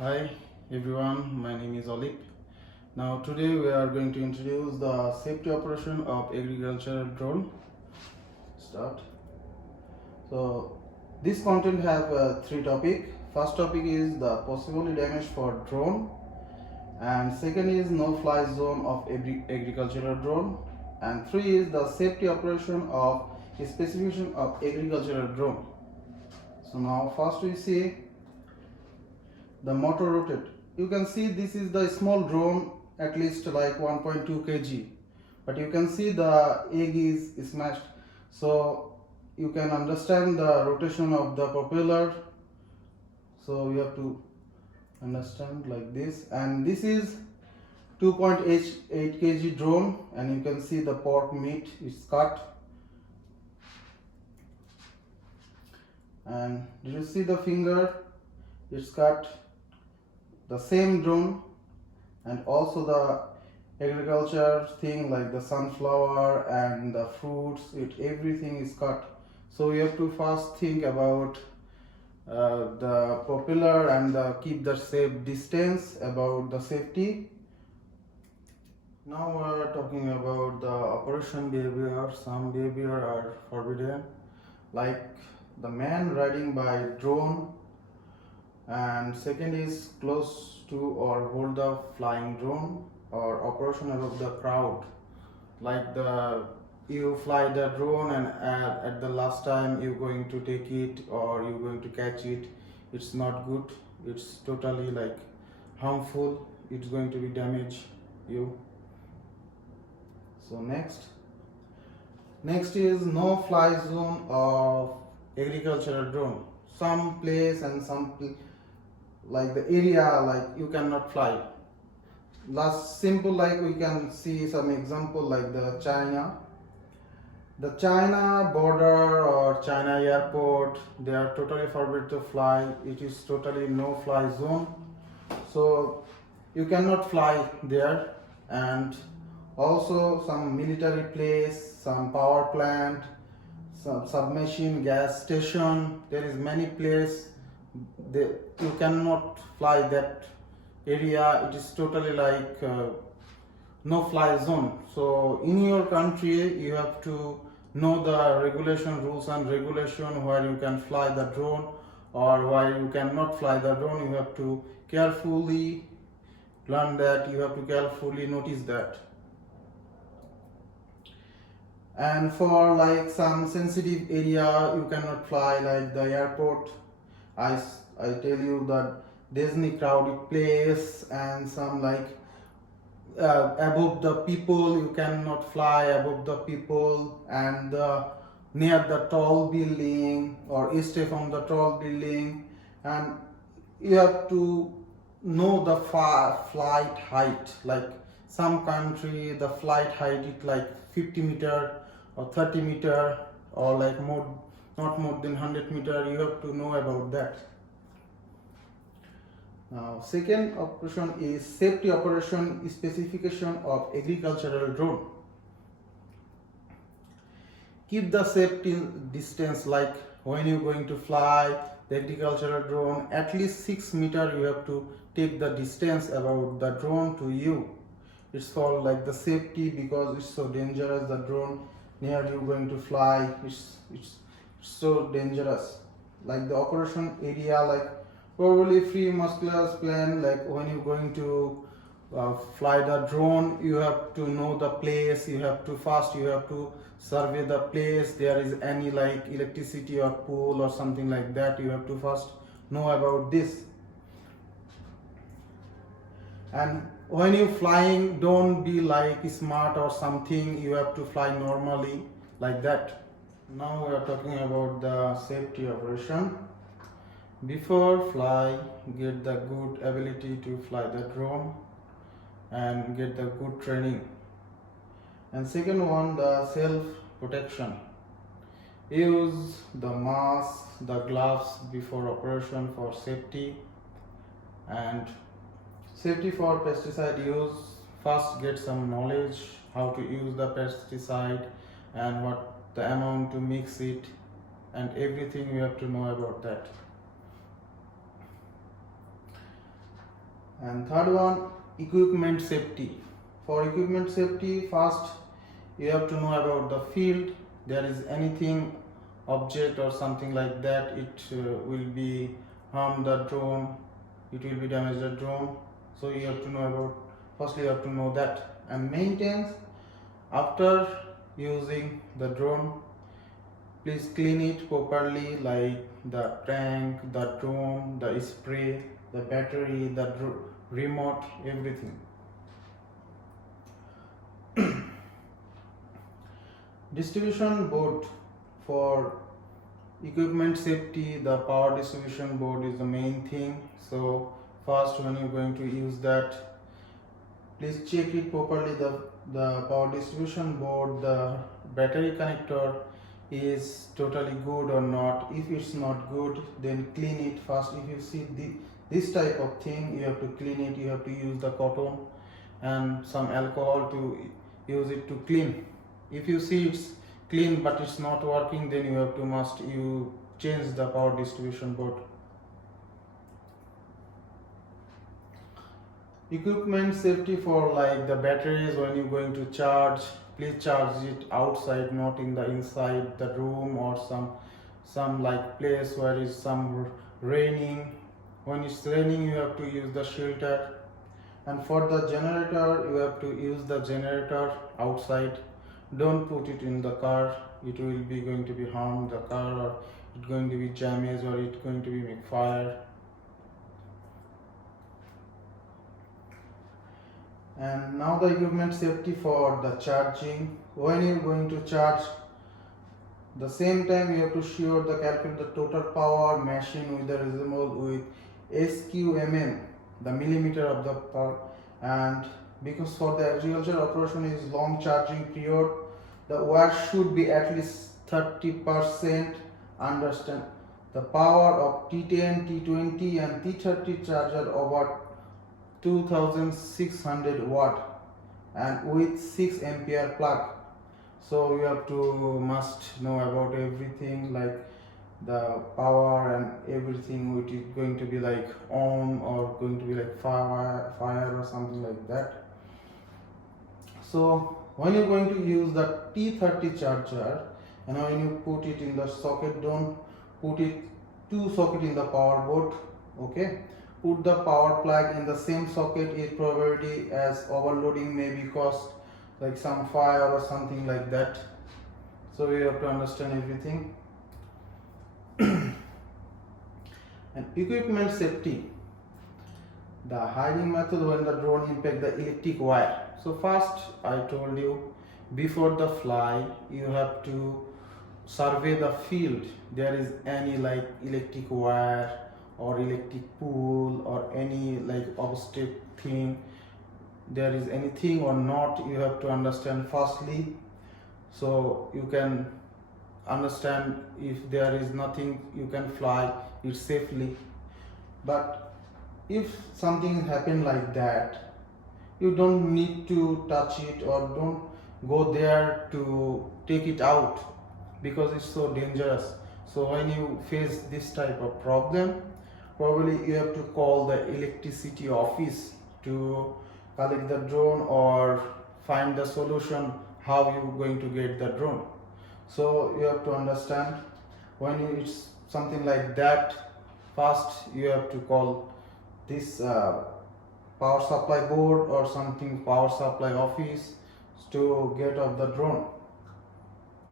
Hi everyone, my name is Olip. Now today we are going to introduce the safety operation of agricultural drone. Start. So this content have three topic. First topic is the possibly damage for drone, and second is no fly zone of every agricultural drone, and three is the safety operation of specification of agricultural drone. So now first we see the motor rotate. You can see this is the small drone, at least like 1.2 kg, but you can see the egg is smashed, so you can understand the rotation of the propeller. So you have to understand like this, and this is 2.8 kg drone, and you can see the pork meat is cut. And did you see the finger? It's cut. The same drone, and also the agriculture thing like the sunflower and the fruits, everything is cut. So you have to first think about the propeller and keep the safe distance, about the safety. Now we are talking about the operation behavior. Some behavior are forbidden, like the man riding by drone, and second is close to or hold the flying drone, or operation above the crowd, like the you fly the drone and at the last time you're going to take it or you're going to catch it. It's not good, it's totally like harmful, it's going to be damage you. So next is no fly zone of agricultural drone. Some place and like the area, like you cannot fly. Last simple, like we can see some example like the China border or China airport, they are totally forbidden to fly. It is totally no fly zone, so you cannot fly there. And also some military place, some power plant, some submachine gas station, there is many place you cannot fly that area. It is totally like no fly zone. So in your country you have to know the regulation, rules and regulation, where you can fly the drone or where you cannot fly the drone. You have to carefully learn that, you have to carefully notice that. And for like some sensitive area you cannot fly, like the airport. I tell you that Disney crowded place, and some like above the people you cannot fly above the people, and near the tall building or stay from the tall building. And you have to know the flight height, like some country the flight height is like 50-meter or 30-meter, or like not more than 100-meter. You have to know about that. Now second operation is safety operation specification of agricultural drone. Keep the safety distance, like when you're going to fly the agricultural drone, at least 6 meter you have to take the distance about the drone to you. It's called like the safety, because it's so dangerous. The drone near you going to fly, it's so dangerous. Like the operation area, like probably free muscular plan, like when you're going to fly the drone, you have to know the place. You have to survey the place. There is any like electricity or pool or something like that, you have to first know about this. And when you flying, don't be like smart or something, you have to fly normally like that. Now we are talking about the safety operation. Before fly, get the good ability to fly the drone and get the good training. And second one, the self protection. Use the mask, the gloves before operation for safety. And safety for pesticide use, first get some knowledge how to use the pesticide and what the amount to mix it, and everything you have to know about that. And third one, equipment safety. For equipment safety, first you have to know about the field. There is anything, object or something like that, it will be harm the drone, it will be damage the drone. So you have to know about, firstly you have to know that. And maintenance, after using the drone, please clean it properly, like the tank, the drone, the spray, the battery, the remote, everything. Distribution board. For equipment safety, the power distribution board is the main thing. So first, when you're going to use that, please check it properly, the power distribution board, the battery connector is totally good or not. If it's not good, then clean it first. If you see this type of thing, you have to clean it. You have to use the cotton and some alcohol to use it to clean. If you see it's clean but it's not working, then you have to change the power distribution board. Equipment safety for like the batteries, when you're going to charge, please charge it outside, not in the inside the room or some like place where is some raining. When it's raining, you have to use the shelter. And for the generator, you have to use the generator outside. Don't put it in the car, it will be going to be harm the car, or it's going to be damaged, or it's going to be make fire. And now the equipment safety for the charging. When you're going to charge, the same time you have to calculate the total power machine with the resemble with SQMM, the millimeter of the power. And because for the agriculture operation is long charging period, the wire should be at least 30%. Understand, the power of T10, T20 and T30 charger over 2600 watt and with 6 ampere plug. So you have to must know about everything, like the power and everything, which is going to be like on or going to be like fire or something like that. So when you're going to use the T30 charger, and when you put it in the socket, don't put it two socket in the power board. Okay, put the power plug in the same socket. Its probability as overloading may be caused like some fire or something like that. So you have to understand everything. And equipment safety, the hiding method when the drone impact the electric wire. So first I told you, before the fly you have to survey the field. There is any like electric wire or electric pole or any like obstacle thing, there is anything or not, you have to understand firstly, so you can understand if there is nothing, you can fly it safely. But if something happen like that, you don't need to touch it or don't go there to take it out, because it's so dangerous. So when you face this type of problem, probably you have to call the electricity office to collect the drone or find the solution how you're going to get the drone. So you have to understand, when it's something like that, first you have to call this power supply board or something, power supply office, to get off the drone.